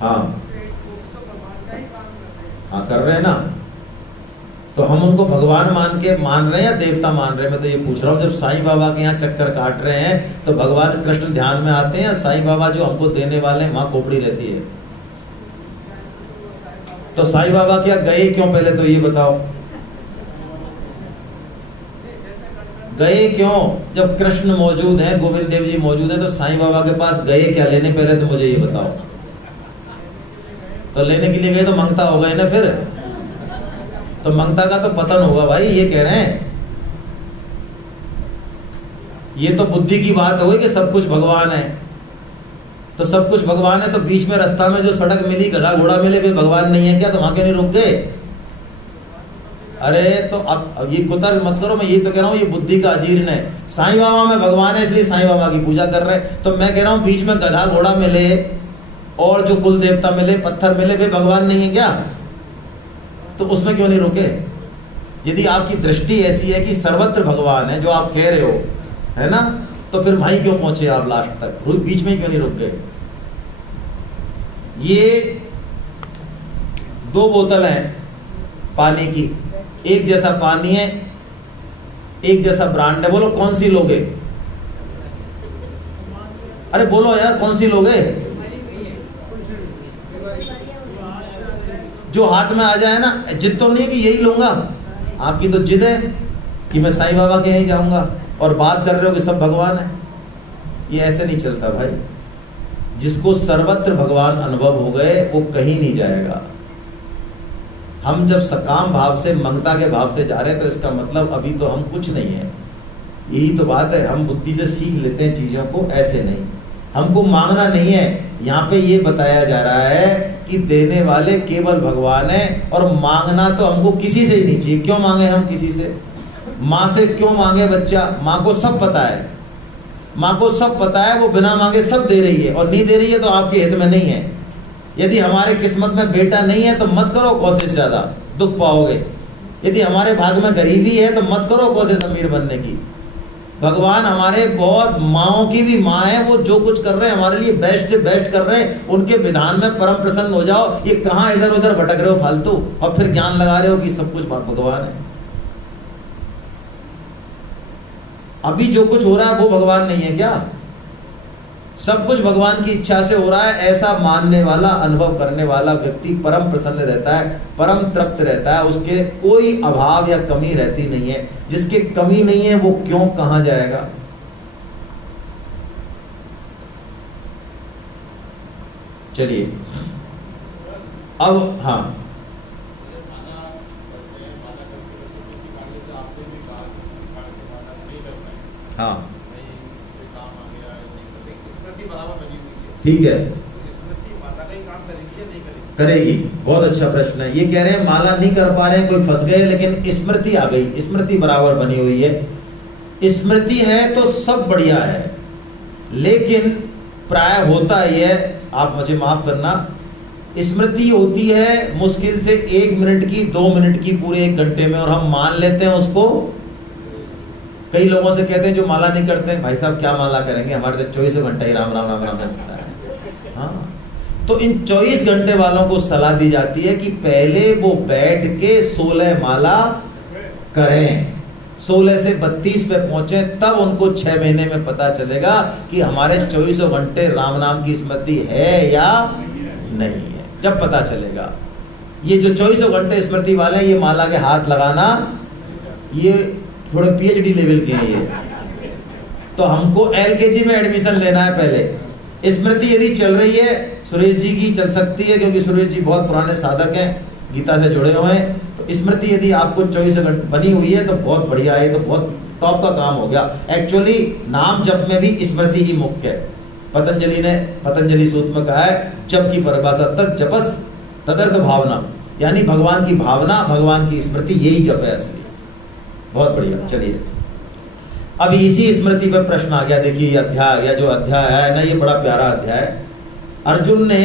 हाँ हाँ कर रहे हैं ना, तो हम उनको भगवान मान रहे हैं या देवता मान रहे हैं? मैं तो ये पूछ रहा हूँ, जब साईं बाबा के यहाँ चक्कर काट रहे हैं तो भगवान कृष्ण ध्यान में आते हैं या साईं बाबा जो हमको देने वाले हैं वहां खोपड़ी रहती है? तो साईं बाबा क्या गए क्यों, पहले तो ये बताओ, गए क्यों? जब कृष्ण मौजूद हैं, गोविंद देव जी मौजूद हैं, तो साईं बाबा के पास गए क्या लेने? पहले तो मुझे ये बताओ। तो लेने के लिए गए तो मंगता हो गए ना, फिर तो मंगता का तो पतन होगा भाई, ये कह रहे हैं। ये तो बुद्धि की बात हो गई कि सब कुछ भगवान है, तो सब कुछ भगवान है तो बीच में रास्ता में जो सड़क मिली, गधा घोड़ा मिले, वे भगवान नहीं है क्या? तो वहां क्यों नहीं रुक गए? अरे तो अब ये कुतर्क मत करो, मैं ये तो कह रहा हूँ, ये बुद्धि का अजीर्ण है। साईं बाबा में भगवान है इसलिए साईं बाबा की पूजा कर रहे हैं, तो मैं कह रहा हूँ बीच में गधा घोड़ा मिले और जो कुल देवता मिले, पत्थर मिले, वे भगवान नहीं है क्या? तो उसमें क्यों नहीं रुके? यदि आपकी दृष्टि ऐसी है कि सर्वत्र भगवान है जो आप कह रहे हो, है ना, तो फिर वहीं क्यों पहुंचे आप लास्ट तक? बीच में क्यों नहीं रुक गए? ये 2 बोतल है पानी की, एक जैसा पानी है, एक जैसा ब्रांड है, बोलो कौन सी लोगे? अरे बोलो यार, कौन सी लोगे? जो हाथ में आ जाए ना। जिद तो नहीं है कि यही लूंगा, आपकी तो जिद है कि मैं साईं बाबा के यहीं जाऊंगा, और बात कर रहे हो कि सब भगवान है। ये ऐसे नहीं चलता भाई। जिसको सर्वत्र भगवान अनुभव हो गए वो कहीं नहीं जाएगा। हम जब सकाम भाव से, मंगता के भाव से जा रहे हैं तो इसका मतलब अभी तो हम कुछ नहीं है। यही तो बात है, हम बुद्धि से सीख लेते हैं चीजों को, ऐसे नहीं। हमको मांगना नहीं है। यहाँ पे ये बताया जा रहा है कि देने वाले केवल भगवान है, और मांगना तो हमको किसी से ही नहीं चाहिए। क्यों मांगे हम किसी से? माँ से क्यों मांगे बच्चा? माँ को सब पता है, माँ को सब पता है, वो बिना मांगे सब दे रही है, और नहीं दे रही है तो आपके हित में नहीं है। यदि हमारे किस्मत में बेटा नहीं है तो मत करो कोशिश, ज्यादा दुख पाओगे। यदि हमारे भाग में गरीबी है तो मत करो कोशिश अमीर बनने की। भगवान हमारे बहुत माँओं की भी माँ है, वो जो कुछ कर रहे हैं हमारे लिए बेस्ट से बेस्ट कर रहे हैं। उनके विधान में परम प्रसन्न हो जाओ। ये कहाँ इधर उधर भटक रहे हो फालतू, और फिर ज्ञान लगा रहे हो कि सब कुछ भगवान है। अभी जो कुछ हो रहा है वो भगवान नहीं है क्या? सब कुछ भगवान की इच्छा से हो रहा है। ऐसा मानने वाला, अनुभव करने वाला व्यक्ति परम प्रसन्न रहता है, परम तृप्त रहता है। उसके कोई अभाव या कमी रहती नहीं है। जिसके कमी नहीं है वो क्यों कहां जाएगा? चलिए अब हाँ, हाँ ठीक है, करेगी। बहुत अच्छा प्रश्न है। ये कह रहे हैं माला नहीं कर पा रहे हैं, कोई फंस गए, लेकिन स्मृति आ गई, स्मृति बराबर बनी हुई है। स्मृति है तो सब बढ़िया है, लेकिन प्राय होता ही है, आप मुझे माफ करना, स्मृति होती है मुश्किल से 1 मिनट की, 2 मिनट की, पूरे 1 घंटे में, और हम मान लेते हैं उसको। कई लोगों से कहते हैं जो माला नहीं करते हैं, भाई साहब क्या माला करेंगे, हमारे तो 24 घंटा ही राम राम राम राम करता है। हाँ, तो इन 24 घंटे वालों को सलाह दी जाती है कि पहले वो बैठ के 16 माला करें, 16 से 32 पे पहुंचे, तब उनको 6 महीने में पता चलेगा कि हमारे 24 घंटे राम नाम की स्मृति है या नहीं है। जब पता चलेगा, ये जो 24 घंटे स्मृति वाले, ये माला के हाथ लगाना, ये थोड़े PhD लेवल के हैं ये। तो हमको LKG में एडमिशन लेना है पहले। स्मृति यदि चल रही है, सुरेश जी की चल सकती है, क्योंकि सुरेश जी बहुत पुराने साधक हैं, गीता से जुड़े हुए हैं। तो स्मृति यदि आपको 24 घंटे बनी हुई है तो बहुत बढ़िया है, तो बहुत टॉप का काम हो गया। एक्चुअली नाम जप में भी स्मृति ही मुख्य है। पतंजलि ने पतंजलि सूत्र में कहा है, जप की परिभाषा तत् जपस तदर्थ भावना, यानी भगवान की भावना, भगवान की स्मृति, यही जप है असली। बहुत बढ़िया। चलिए अब इसी स्मृति पर प्रश्न आ गया। देखिए ये अध्याय, या जो अध्याय है ना, ये बड़ा प्यारा अध्याय है। अर्जुन ने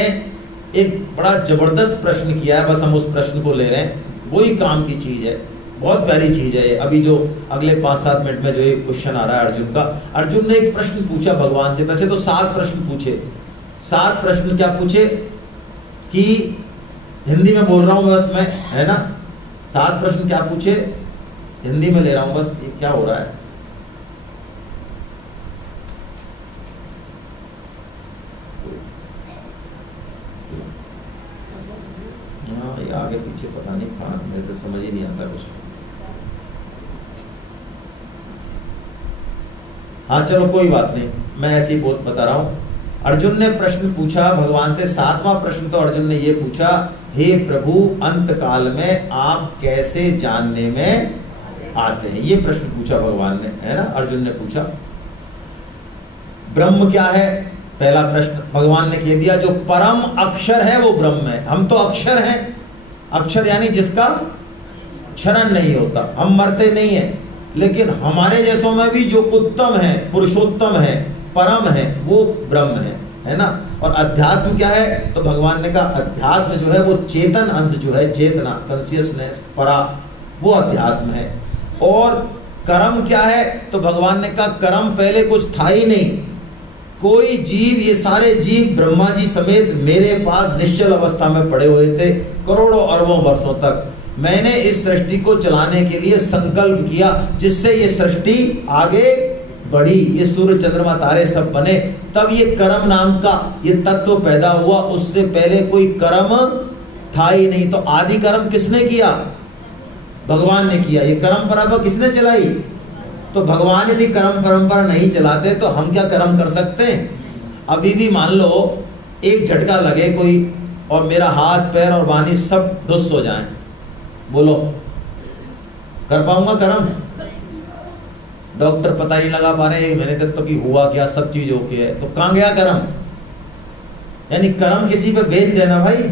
एक बड़ा जबरदस्त प्रश्न किया है, बस हम उस प्रश्न को ले रहे हैं। वही काम की चीज है, बहुत प्यारी चीज है। अभी जो अगले 5-7 मिनट में जो एक क्वेश्चन आ रहा है अर्जुन का, अर्जुन ने एक प्रश्न पूछा भगवान से। वैसे तो 7 प्रश्न पूछे। 7 प्रश्न क्या पूछे? कि हिंदी में बोल रहा हूं बस मैं, है ना। 7 प्रश्न क्या पूछे हिंदी में ले रहा हूं बस। ये क्या हो रहा है? हाँ, ये आगे पीछे पता नहीं कहाँ, मेरे से समझ ही नहीं आता कुछ। हाँ चलो कोई बात नहीं, मैं ऐसे ही बता रहा हूं। अर्जुन ने प्रश्न पूछा भगवान से, 7वां प्रश्न तो अर्जुन ने ये पूछा, हे प्रभु अंत काल में आप कैसे जानने में आते हैं? ये प्रश्न पूछा भगवान ने, है ना, अर्जुन ने पूछा। ब्रह्म क्या है? पहला प्रश्न भगवान ने कह दिया, जो परम अक्षर है वो ब्रह्म है। हम तो अक्षर हैं, अक्षर यानी जिसका क्षरण नहीं होता, हम मरते नहीं है, लेकिन हमारे जैसों में भी जो उत्तम है, पुरुषोत्तम है, परम है, वो ब्रह्म है ना। और अध्यात्म क्या है? तो भगवान ने कहा अध्यात्म जो है वो चेतन अंश जो है, चेतना, कॉन्शियसनेस, परा, वो अध्यात्म है। और कर्म क्या है? तो भगवान ने कहा कर्म पहले कुछ था ही नहीं, कोई जीव, ये सारे जीव ब्रह्मा जी समेत मेरे पास निश्चल अवस्था में पड़े हुए थे करोड़ों अरबों वर्षों तक। मैंने इस सृष्टि को चलाने के लिए संकल्प किया, जिससे ये सृष्टि आगे बढ़ी, ये सूर्य चंद्रमा तारे सब बने, तब ये कर्म नाम का ये तत्व पैदा हुआ। उससे पहले कोई कर्म था ही नहीं। तो आदि कर्म किसने किया? भगवान ने किया। ये कर्म परंपरा किसने चलाई? तो भगवान यदि कर्म परंपरा नहीं चलाते तो हम क्या कर्म कर सकते हैं? अभी भी मान लो एक झटका लगे कोई और मेरा हाथ पैर और वाणी सब दुष्ट हो जाए, बोलो कर पाऊंगा कर्म? डॉक्टर पता ही लगा पा रहे 1 महीने तक तो कि हुआ क्या, सब चीज ओके है, तो कहां गया कर्म? यानी कर्म किसी पे बेस्ड है ना भाई।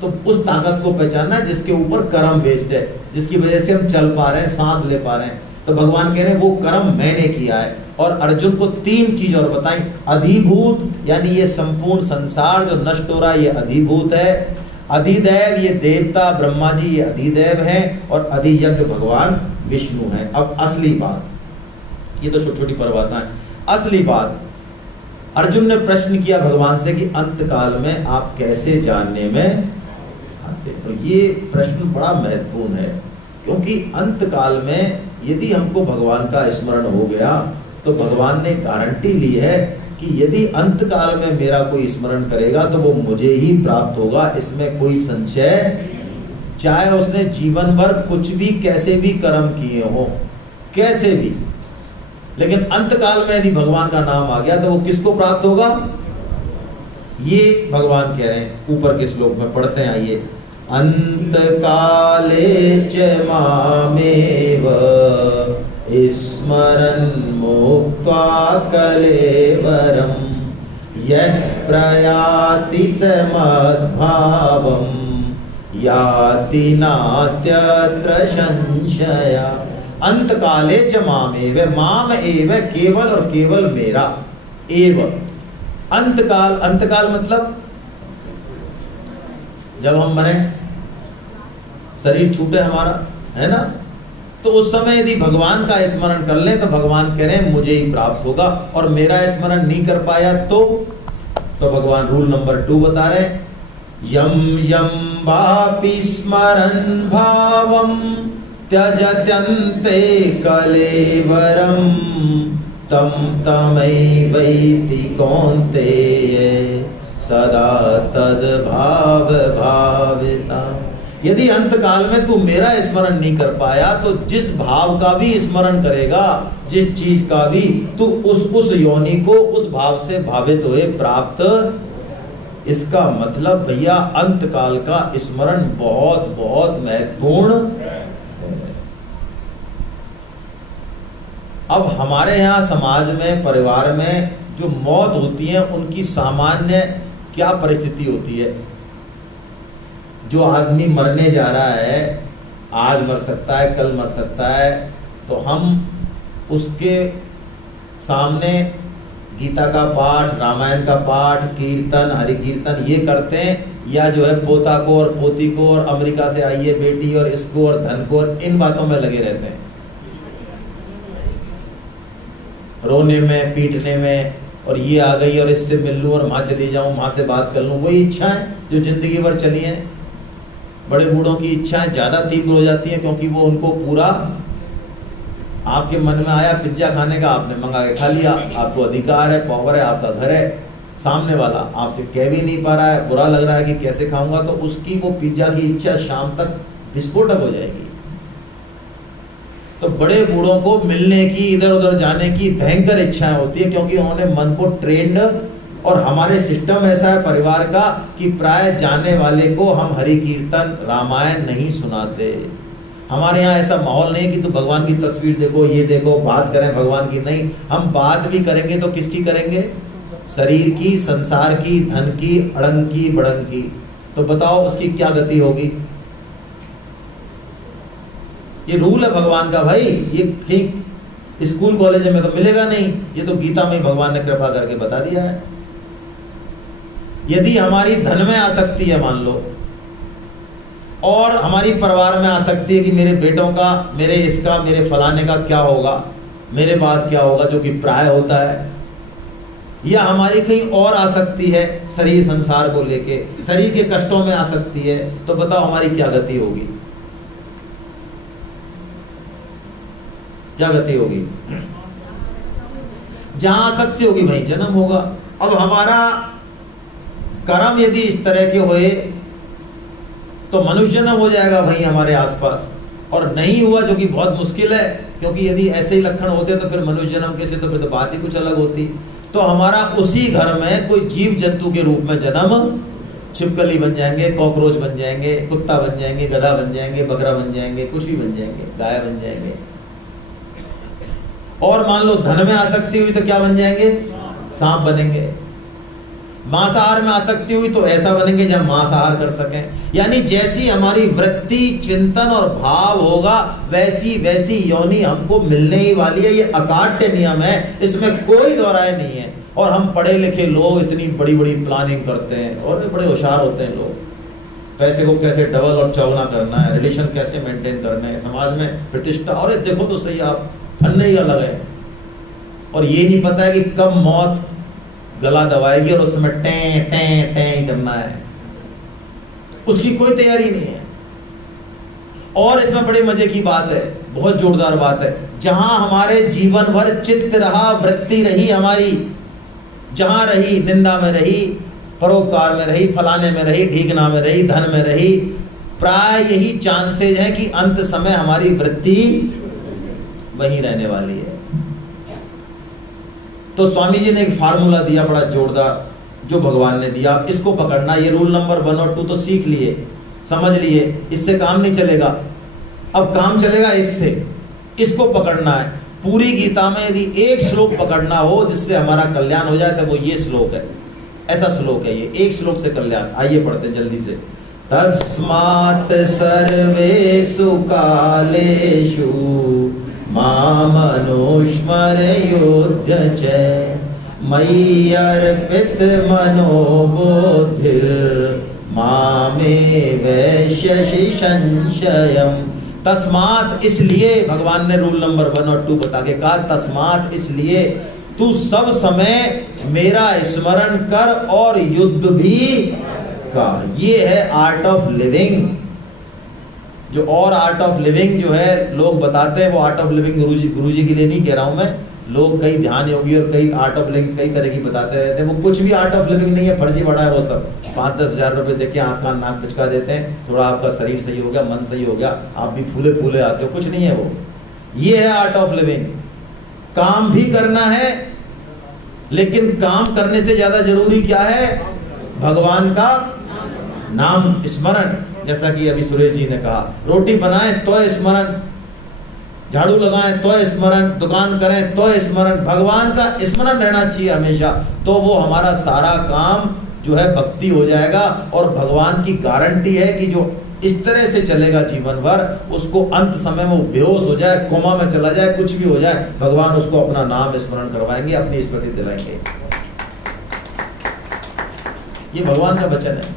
तो उस ताकत को पहचानना जिसके ऊपर कर्म बेस्ड है, जिसकी वजह से हम चल पा रहे हैं, सांस ले पा रहे हैं। तो भगवान कह रहे हैं वो कर्म मैंने किया है। और अर्जुन को 3 चीज और बताई। अधिभूत यानी ये संपूर्ण संसार जो नष्ट हो रहा है ये अधिभूत है। अधिदैव ये देवता ब्रह्मा जी ये अधिदैव है। और अधियज्ञ भगवान विष्णु है। अब असली बात, ये तो छोटी छोटी परिभाषाएं, असली बात अर्जुन ने प्रश्न किया भगवान से कि अंत काल में आप कैसे जानने में आते। तो ये प्रश्न बड़ा महत्वपूर्ण है, क्योंकि अंत काल में यदि हमको भगवान का स्मरण हो गया तो भगवान ने गारंटी ली है कि यदि अंत काल में मेरा कोई स्मरण करेगा तो वो मुझे ही प्राप्त होगा, इसमें कोई संशय, चाहे उसने जीवन भर कुछ भी कैसे भी कर्म किए हो, कैसे भी, लेकिन अंत काल में यदि भगवान का नाम आ गया तो वो किसको प्राप्त होगा? ये भगवान कह रहे हैं। ऊपर के श्लोक में पढ़ते हैं, आइए। अंत काले च मामेव स्मरन् मुक्त्वा कलेवरं यः प्रयाति समद्भावं याति नास्त्यत्र संशय। अंत काले च मामेव, माम एव केवल और केवल मेरा, एव अंतकाल। अंतकाल मतलब जब हम मरे, शरीर छूटे हमारा, है ना, तो उस समय यदि भगवान का स्मरण कर ले तो भगवान कह रहे हैं मुझे ही प्राप्त होगा। और मेरा स्मरण नहीं कर पाया तो भगवान रूल नंबर 2 बता रहे, यम यम वापि स्मरन् भावम त्यजत्यन्ते कलेवरं तं तमैवैति कौन्तेय सदा तद्भाव भाविता। यदि अंत काल में तू मेरा स्मरण नहीं कर पाया तो जिस भाव का भी स्मरण करेगा, जिस चीज का भी, तू उस योनि को उस भाव से भावित हुए प्राप्त। इसका मतलब भैया अंत काल का स्मरण बहुत बहुत महत्वपूर्ण। अब हमारे यहाँ समाज में, परिवार में जो मौत होती है उनकी सामान्य क्या परिस्थिति होती है? जो आदमी मरने जा रहा है, आज मर सकता है, कल मर सकता है, तो हम उसके सामने गीता का पाठ, रामायण का पाठ, कीर्तन, हरि कीर्तन ये करते हैं, या जो है पोता को और पोती को और अमेरिका से आई है बेटी और इसको और धन को और इन बातों में लगे रहते हैं, रोने में, पीटने में और ये आ गई और इससे मिल लूँ और वहाँ चली जाऊँ, वहाँ से बात कर लूँ, वही इच्छाएं जो जिंदगी भर चली हैं। बड़े बूढ़ों की इच्छाएं ज़्यादा तीव्र हो जाती हैं क्योंकि वो उनको पूरा, आपके मन में आया पिज्जा खाने का, आपने मंगा के खा लिया, आपको अधिकार है, पावर है, आपका घर है, सामने वाला आपसे कह भी नहीं पा रहा है, बुरा लग रहा है कि कैसे खाऊंगा, तो उसकी वो पिज्जा की इच्छा शाम तक विस्फोटक हो जाएगी। तो बड़े बूढ़ों को मिलने की, इधर उधर जाने की भयंकर इच्छाएं होती है क्योंकि उन्होंने मन को ट्रेंड, और हमारे सिस्टम ऐसा है परिवार का कि प्राय जाने वाले को हम हरि कीर्तन रामायण नहीं सुनाते। हमारे यहाँ ऐसा माहौल नहीं है कि तू भगवान की तस्वीर देखो, ये देखो, बात करें भगवान की, नहीं। हम बात भी करेंगे तो किसकी करेंगे? शरीर की, संसार की, धन की, अड़ंग की, बड़ंग की। तो बताओ उसकी क्या गति होगी? ये रूल है भगवान का भाई, ये ठीक स्कूल कॉलेज में तो मिलेगा नहीं, ये तो गीता में भगवान ने कृपा करके बता दिया है। यदि हमारी धन में आसक्ति है मान लो, और हमारी परिवार में आसक्ति है कि मेरे बेटों का, मेरे इसका, मेरे फलाने का क्या होगा, मेरे बाद क्या होगा, जो कि प्राय होता है, या हमारी कहीं और आसक्ति है शरीर संसार को लेके, शरीर के कष्टों में आसक्ति है, तो बताओ हमारी क्या गति होगी? क्या गति होगी? जहां आसक्ति होगी वहीं जन्म होगा। अब हमारा कर्म यदि इस तरह के हुए तो मनुष्य जन्म हो जाएगा वहीं हमारे आसपास, और नहीं हुआ जो कि बहुत मुश्किल है, क्योंकि यदि ऐसे ही लक्षण होते तो फिर मनुष्य जन्म कैसे, तो फिर तो बात ही कुछ अलग होती। तो हमारा उसी घर में कोई जीव जंतु के रूप में जन्म, छिपकली बन जाएंगे, कॉकरोच बन जाएंगे, कुत्ता बन जाएंगे, गधा बन जाएंगे, बकरा बन जाएंगे, कुछ भी बन जाएंगे, गाय बन जाएंगे। और मान लो धन में आसक्ति हुई तो क्या बन जाएंगे? सांप बनेंगे। मांसाहार में आसक्ति हुई तो ऐसा बनेंगे जहां मांसाहार कर सकें। यानी जैसी हमारी वृत्ति, चिंतन और भाव होगा वैसी वैसी योनि हमको मिलने ही वाली है। ये अकाट्य नियम है, इसमें कोई दोहराए नहीं है। और हम पढ़े लिखे लोग इतनी बड़ी बड़ी प्लानिंग करते हैं, और बड़े होशियार होते हैं लोग, पैसे को कैसे डबल और चौगुना करना है, रिलेशन कैसे मेंटेन करना है, समाज में प्रतिष्ठा, और देखो तो सही आप फन ही अलग है। और ये नहीं पता है कि कब मौत गला दबाएगी और उस समय टें टें टें करना है, उसकी कोई तैयारी नहीं है। और इसमें बड़े मजे की बात है, बहुत जोरदार बात है, जहां हमारे जीवन भर चित्त रहा, वृत्ति रही हमारी, जहां रही, निंदा में रही, परोपकार में रही, फलाने में रही, ढीकना में रही, धन में रही, प्राय यही चांसेज है कि अंत समय हमारी वृत्ति वहीं रहने वाली है। तो स्वामी जी ने एक फार्मूला दिया बड़ा जोरदार, जो भगवान ने दिया, इसको पकड़ना। ये रूल नंबर 1 और 2 तो सीख लिए, समझ लिए, इससे काम नहीं चलेगा। अब काम चलेगा इससे, इसको पकड़ना है। पूरी गीता में यदि एक श्लोक पकड़ना हो जिससे हमारा कल्याण हो जाए तो वो ये श्लोक है। ऐसा श्लोक है ये, एक श्लोक से कल्याण। आइए पढ़ते हैं जल्दी से। तस्मात् सर्वेषु कालेषु मामनुस्मरयोऽद्य च मयि अर्पित मनोबुद्धिर् मामे वैश्यसि संशयम्। तस्मात् इसलिए, भगवान ने रूल नंबर 1 और 2 बता के कहा, तस्मात् इसलिए तू सब समय मेरा स्मरण कर और युद्ध भी कर। ये है आर्ट ऑफ लिविंग। जो और आर्ट ऑफ लिविंग जो है लोग बताते हैं, वो आर्ट ऑफ लिविंग गुरुजी के लिए नहीं कह रहा हूं मैं। लोग कई ध्यान योगी और कई आर्ट ऑफ लिविंग कई तरह की बताते रहते हैं, वो कुछ भी आर्ट ऑफ लिविंग नहीं है, फर्जी बड़ा है वो सब। 5-10 हज़ार रुपए देके आँख कान नाक पिचका देते हैं, थोड़ा आपका शरीर सही हो गया, मन सही हो गया, आप भी फूले फूले आते हो, कुछ नहीं है वो। ये है आर्ट ऑफ लिविंग। काम भी करना है, लेकिन काम करने से ज्यादा जरूरी क्या है? भगवान का नाम स्मरण। जैसा कि अभी सुरेश जी ने कहा, रोटी बनाएं तो स्मरण, झाड़ू लगाएं तो स्मरण, दुकान करें तो स्मरण, भगवान का स्मरण रहना चाहिए हमेशा। तो वो हमारा सारा काम जो है भक्ति हो जाएगा। और भगवान की गारंटी है कि जो इस तरह से चलेगा जीवन भर, उसको अंत समय में वो बेहोश हो जाए, कोमा में चला जाए, कुछ भी हो जाए, भगवान उसको अपना नाम स्मरण करवाएंगे, अपनी स्मृति दिलाएंगे। ये भगवान का वचन है।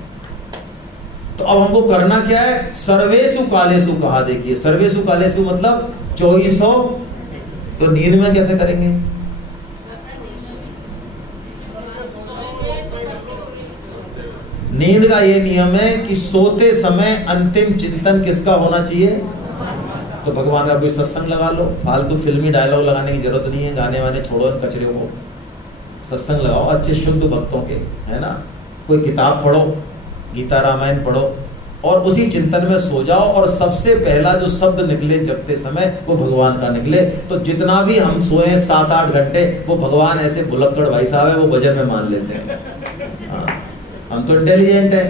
तो अब हमको करना क्या है? सर्वेषु कालेषु कहा। देखिए, सर्वेषु कालेषु मतलब 2400। तो नींद में कैसे करेंगे? नींद का ये नियम है कि सोते समय अंतिम चिंतन किसका होना चाहिए? तो भगवान का कोई सत्संग लगा लो, फालतू फिल्मी डायलॉग लगाने की जरूरत नहीं है, गाने वाने छोड़ो इन कचरे को, सत्संग लगाओ अच्छे शुद्ध भक्तों के, है ना। कोई किताब पढ़ो, गीता रामायण पढ़ो और उसी चिंतन में सो जाओ, और सबसे पहला जो शब्द निकले जगते समय वो भगवान का निकले। तो जितना भी हम सोए 7-8 घंटे, वो भगवान ऐसे भुलक्कड़ भाई साहब है, वो भजन में मान लेते हैं। हम तो इंटेलिजेंट है,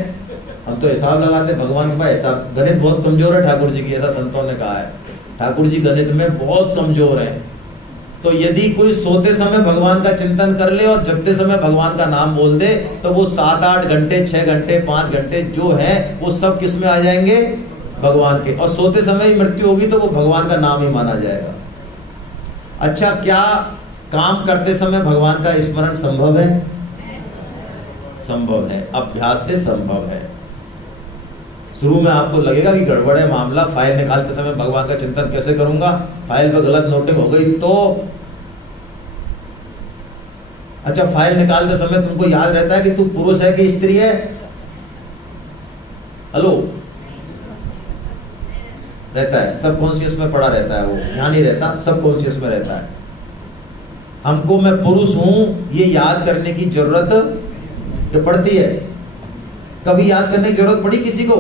हम तो हिसाब लगाते, भगवान का हिसाब, गणित बहुत कमजोर है ठाकुर जी की, ऐसा संतों ने कहा है। ठाकुर जी गणित में बहुत कमजोर है। तो यदि कोई सोते समय भगवान का चिंतन कर ले और जगते समय भगवान का नाम बोल दे, तो वो 7-8 घंटे, 6 घंटे, 5 घंटे जो है वो सब किस में आ जाएंगे? भगवान के। और सोते समय ही मृत्यु होगी तो वो भगवान का नाम ही माना जाएगा। अच्छा, क्या काम करते समय भगवान का स्मरण संभव है? संभव है, अभ्यास से संभव है। शुरू में आपको लगेगा कि गड़बड़ है मामला, फाइल निकालते समय भगवान का चिंतन कैसे करूंगा, फाइल पर गलत नोटिंग हो गई तो। अच्छा, फाइल निकालते समय तुमको याद रहता है कि तू पुरुष है कि स्त्री है? हेलो, रहता है, सब कॉन्शियस में पड़ा रहता है, वो ध्यान नहीं रहता, सब कॉन्शियस में रहता है। हमको मैं पुरुष हूं ये याद करने की जरूरत पड़ती है? कभी याद करने की जरूरत पड़ी किसी को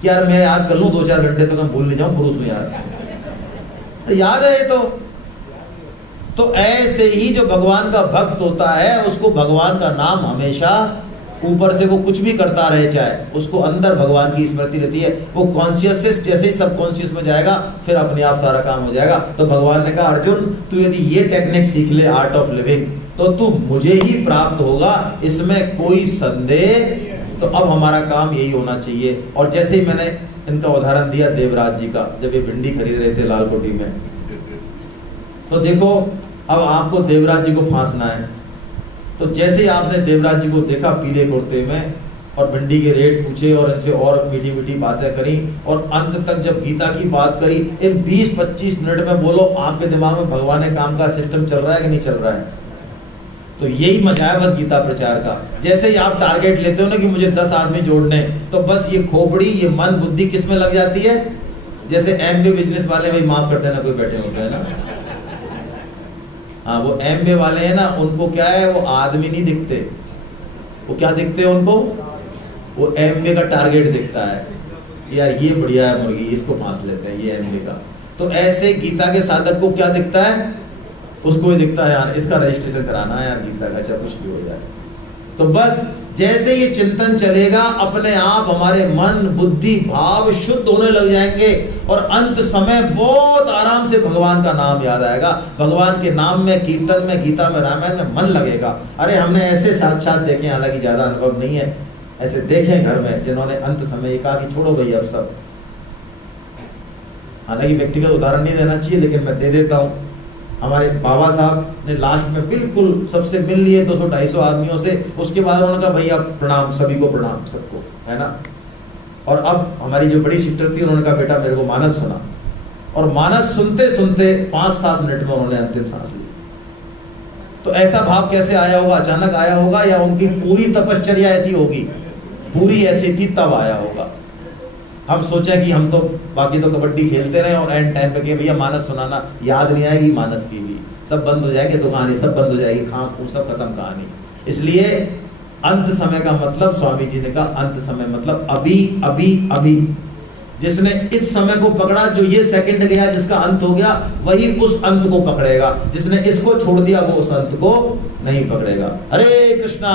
कि यार मैं याद कर लूं 2-4 घंटे तो मैं भूल नहीं जाऊं पुरुष में यार? तो याद है ये तो ऐसे ही जो भगवान का भक्त होता है उसको भगवान का नाम हमेशा, ऊपर से वो कुछ भी करता रहे चाहे, उसको अंदर भगवान की स्मृति रहती है। वो कॉन्शियस से जैसे ही सब कॉन्शियस में जाएगा फिर अपने आप सारा काम हो जाएगा। तो भगवान ने कहा, अर्जुन तू यदि ये टेक्निक सीख ले, आर्ट ऑफ लिविंग, तो तू मुझे ही प्राप्त होगा, इसमें कोई संदेह। तो अब हमारा काम यही होना चाहिए। और जैसे ही मैंने इनका उदाहरण दिया देवराज जी का, जब ये भिंडी खरीद रहे थे लालकोटी में, तो देखो अब आपको देवराज जी को फांसना है। तो जैसे ही आपने देवराज जी को देखा पीले कुर्ते में और भिंडी के रेट पूछे और इनसे और मीठी मीठी बातें करी और अंत तक जब गीता की बात करी, इन 20-25 मिनट में बोलो आपके दिमाग में भगवान के काम का सिस्टम चल रहा है कि नहीं चल रहा है? तो यही मजा है बस गीता प्रचार का। जैसे ही आप टारगेट लेते हो ना कि मुझे 10 आदमी जोड़ने, तो बस ये खोपड़ी, ये मन बुद्धि किस में लग जाती है? जैसे एमबी बिजनेस वाले, भाई माफ करते हैं ना, कोई बैठे होते हैं ना, हाँ वो एमबी वाले हैं ना, उनको क्या है, वो आदमी नहीं दिखते, वो क्या दिखते हैं उनको? वो एमबी का टारगेट दिखता है, यार ये बढ़िया है मुर्गी, इसको फांस लेते हैं, ये एमबी का। तो ऐसे गीता के साधक को क्या दिखता है? उसको ही दिखता है यार इसका रजिस्ट्रेशन कराना है यार गीता का, चाहे कुछ भी हो जाए। तो बस जैसे ये चिंतन चलेगा, अपने आप हमारे मन बुद्धि भाव शुद्ध होने लग जाएंगे और अंत समय बहुत आराम से भगवान का नाम याद आएगा। भगवान के नाम में, कीर्तन में, गीता में, रामायण में मन लगेगा। अरे हमने ऐसे साक्षात देखे, हालांकि ज्यादा अनुभव नहीं है, ऐसे देखे घर में जिन्होंने अंत समय ये कहा कि छोड़ो भाई अब सब। हालांकि व्यक्तिगत उदाहरण नहीं देना चाहिए लेकिन मैं दे देता हूँ। हमारे बाबा साहब ने लास्ट में बिल्कुल सबसे मिल लिए 200-250 आदमियों से, उसके बाद उन्होंने कहा भैया प्रणाम, सभी को प्रणाम, सबको, है ना। और अब हमारी जो बड़ी सिस्टर थी उन्होंने कहा बेटा मेरे को मानस सुना, और मानस सुनते सुनते 5-7 मिनट में उन्होंने अंतिम सांस ली। तो ऐसा भाव कैसे आया होगा? अचानक आया होगा या उनकी पूरी तपश्चर्या ऐसी होगी, पूरी ऐसी थी तब आया होगा। हम सोचे कि हम तो बाकी तो कबड्डी खेलते रहे और एंड टाइम पे कि भैया मानस सुनाना, याद नहीं आएगी मानस की भी, सब बंद हो जाएगी दुकानें, सब बंद हो जाएगी, खां खूं सब खत्म कहानी। इसलिए अंत समय का मतलब, स्वामी जी ने कहा अंत समय मतलब अभी अभी अभी। जिसने इस समय को पकड़ा, जो ये सेकंड गया जिसका अंत हो गया, वही उस अंत को पकड़ेगा। जिसने इसको छोड़ दिया वो उस अंत को नहीं पकड़ेगा। हरे कृष्णा।